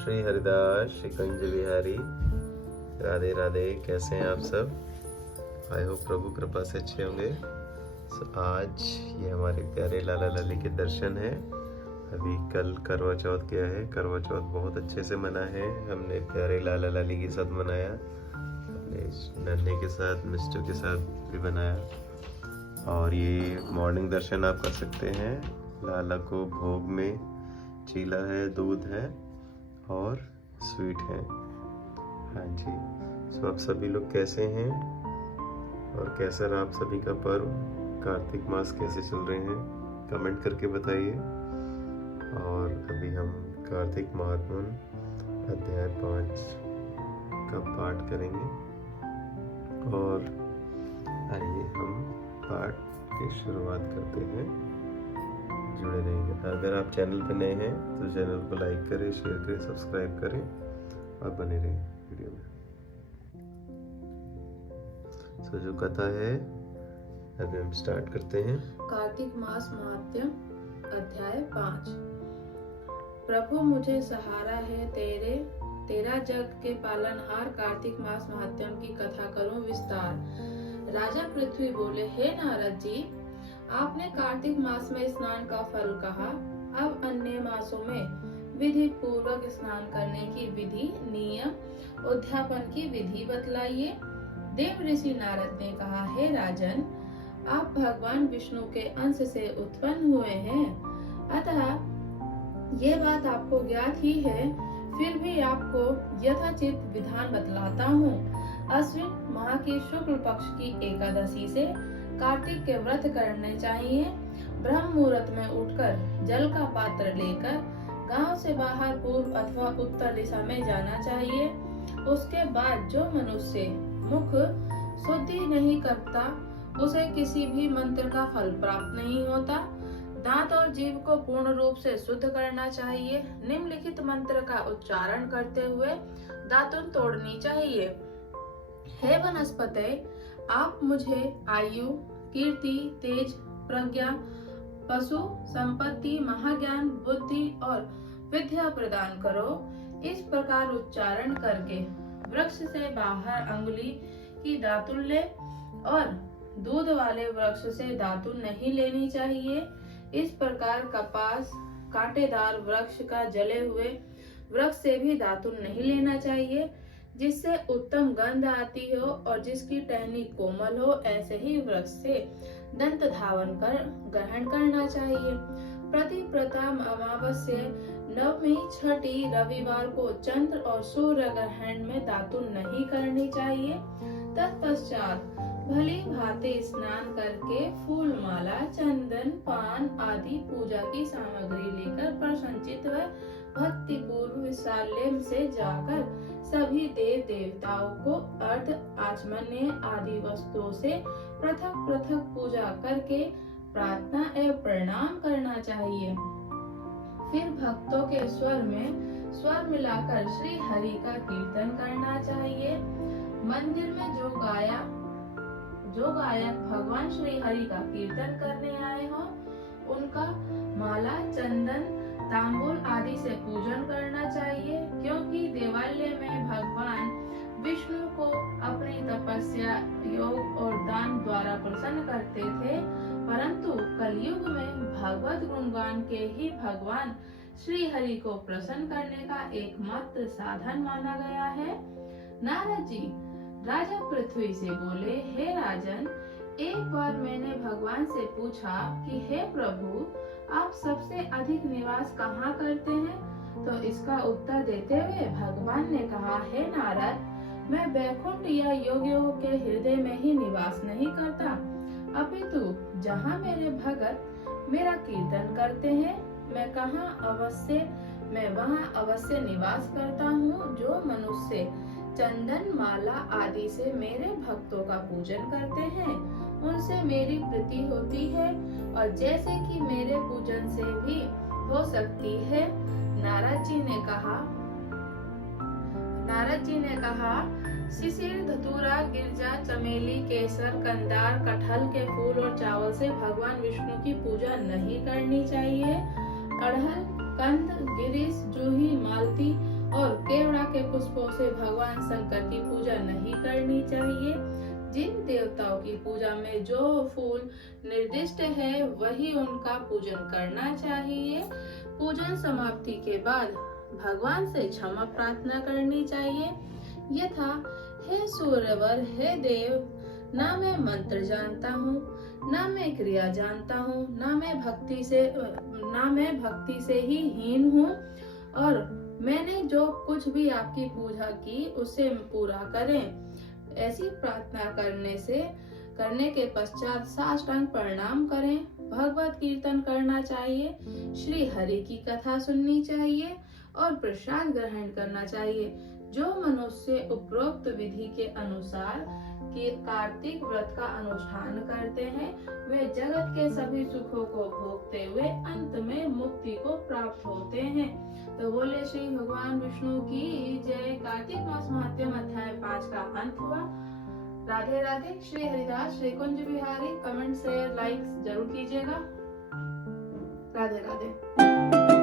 श्री हरिदास, श्री कंज बिहारी। राधे राधे। कैसे हैं आप सब? आई होप प्रभु कृपा से अच्छे होंगे। आज ये हमारे प्यारे लाला लाली के दर्शन हैं। अभी कल करवा चौथ गया है। करवा चौथ बहुत अच्छे से मना है। हमने प्यारे लाला लाली के साथ मनाया, अपने नन्हे के साथ, मिस्टर के साथ भी बनाया। और ये मॉर्निंग दर्शन आप कर सकते हैं। लाला को भोग में चीला है, दूध है और स्वीट है। हाँ जी। सो आप सभी लोग कैसे हैं और कैसा रहा आप सभी का पर्व? कार्तिक मास कैसे चल रहे हैं? कमेंट करके बताइए। और अभी हम कार्तिक महात्म्य अध्याय 5 का पाठ करेंगे। और आइए हम पाठ की शुरुआत करते हैं। जुड़े रहेंगे। अगर आप चैनल पर नए हैं तो चैनल को लाइक करें, शेयर करें, सब्सक्राइब करें और बने रहें वीडियो में। सो जो कथा है अभी हम स्टार्ट करते हैं। कार्तिक मास महात्म्य अध्याय 5। प्रभु मुझे सहारा है तेरा जग के पालनहार कार्तिक मास महात्म्य की कथा करूं विस्तार। राजा पृथ्वी बोले, हे नारद जी, आपने कार्तिक मास में स्नान का फल कहा। अब अन्य मासों में विधि पूर्वक स्नान करने की विधि, नियम, उद्यापन की विधि बतलाइए। देव ऋषि नारद ने कहा, हे राजन, आप भगवान विष्णु के अंश से उत्पन्न हुए हैं, अतः ये बात आपको ज्ञात ही है। फिर भी आपको यथाचित विधान बतलाता हूँ। अश्विन माह की शुक्ल पक्ष की एकादशी से कार्तिक के व्रत करने चाहिए। ब्रह्म मुहूर्त में उठकर जल का पात्र लेकर गांव से बाहर पूर्व अथवा उत्तर दिशा में जाना चाहिए। उसके बाद जो मनुष्य मुख शुद्धि नहीं करता उसे किसी भी मंत्र का फल प्राप्त नहीं होता। दांत और जीभ को पूर्ण रूप से शुद्ध करना चाहिए। निम्नलिखित मंत्र का उच्चारण करते हुए दातुन तोड़नी चाहिए। हे वनस्पते, आप मुझे आयु, कीर्ति, तेज, प्रज्ञा, पशु संपत्ति, महाज्ञान, बुद्धि और विद्या प्रदान करो। इस प्रकार उच्चारण करके वृक्ष से बाहर अंगुली की दातुन ले और दूध वाले वृक्ष से दातुन नहीं लेनी चाहिए। इस प्रकार कपास, कांटेदार वृक्ष का जले हुए वृक्ष से भी दातुन नहीं लेना चाहिए, जिससे उत्तम गंध आती हो और जिसकी टहनी कोमल हो, ऐसे ही वृक्ष से दंत धावन कर ग्रहण करना चाहिए। प्रति प्रथम अमावस्या, नवमी, छठी, रविवार को चंद्र और सूर्य ग्रहण में दातुन नहीं करनी चाहिए। तत्पश्चात भली भांति स्नान करके फूल माला, चंदन, पान आदि पूजा की सामग्री लेकर प्रसन्नचित्त व भक्ति पूर्व विशाल्यम से जाकर सभी देव देवताओं को अर्ध आचमन्य आदि वस्तुओं से पृथक पृथक पूजा करके प्रार्थना एवं प्रणाम करना चाहिए। फिर भक्तों के स्वर में स्वर मिलाकर श्री हरि का कीर्तन करना चाहिए। मंदिर में जो गायक भगवान श्री हरि का कीर्तन करने आए हो, उनका माला, चंदन, तांबूल आदि से पूजन करना चाहिए, क्योंकि देवालय में भगवान विष्णु को अपनी तपस्या, योग और दान द्वारा प्रसन्न करते थे। परंतु कलयुग में भगवत गुणगान के ही भगवान श्री हरि को प्रसन्न करने का एकमात्र साधन माना गया है। नारद जी राजा पृथ्वी से बोले, हे राजन, एक बार मैंने भगवान से पूछा कि हे प्रभु, आप सबसे अधिक निवास कहाँ करते हैं? तो इसका उत्तर देते हुए भगवान ने कहा, हे नारद, मैं वैकुंठ या योगियों के हृदय में ही निवास नहीं करता, अपितु जहाँ मेरे भगत मेरा कीर्तन करते हैं, मैं वहाँ अवश्य निवास करता हूँ। जो मनुष्य चंदन, माला आदि से मेरे भक्तों का पूजन करते हैं, उनसे मेरी प्रीति होती है और जैसे कि मेरे पूजन से भी हो सकती है। नारद जी ने कहा, शिशिर, धतूरा, गिरजा, चमेली, केसर, कंदार, कटहल के फूल और चावल से भगवान विष्णु की पूजा नहीं करनी चाहिए। अड़हल, कंद, गिरीश, जूही, मालती और केवड़ा के पुष्पों से भगवान शंकर की पूजा नहीं करनी चाहिए। जिन देवताओं की पूजा में जो फूल निर्दिष्ट है वही उनका पूजन करना चाहिए। पूजन समाप्ति के बाद भगवान से क्षमा प्रार्थना करनी चाहिए, यथा हे सूर्यवर, हे देव, ना मैं मंत्र जानता हूँ, ना मैं क्रिया जानता हूँ, ना मैं भक्ति से ही हीन हूँ, और मैंने जो कुछ भी आपकी पूजा की उसे पूरा करें। ऐसी प्रार्थना करने के पश्चात साष्टांग प्रणाम करें। भगवत कीर्तन करना चाहिए, श्री हरि की कथा सुननी चाहिए और प्रसाद ग्रहण करना चाहिए। जो मनुष्य उपरोक्त विधि के अनुसार कार्तिक व्रत का अनुष्ठान करते हैं वे जगत के सभी सुखों को भोगते हुए अंत में मुक्ति को प्राप्त होते हैं। तो बोले श्री भगवान विष्णु की जय। कार्तिक मास महात्म्य अध्याय 5 का अंत हुआ। Radhe Radhe. Shri Haridas Shri Kunj Bihari. Comment share like जरूर कीजिएगा। राधे राधे।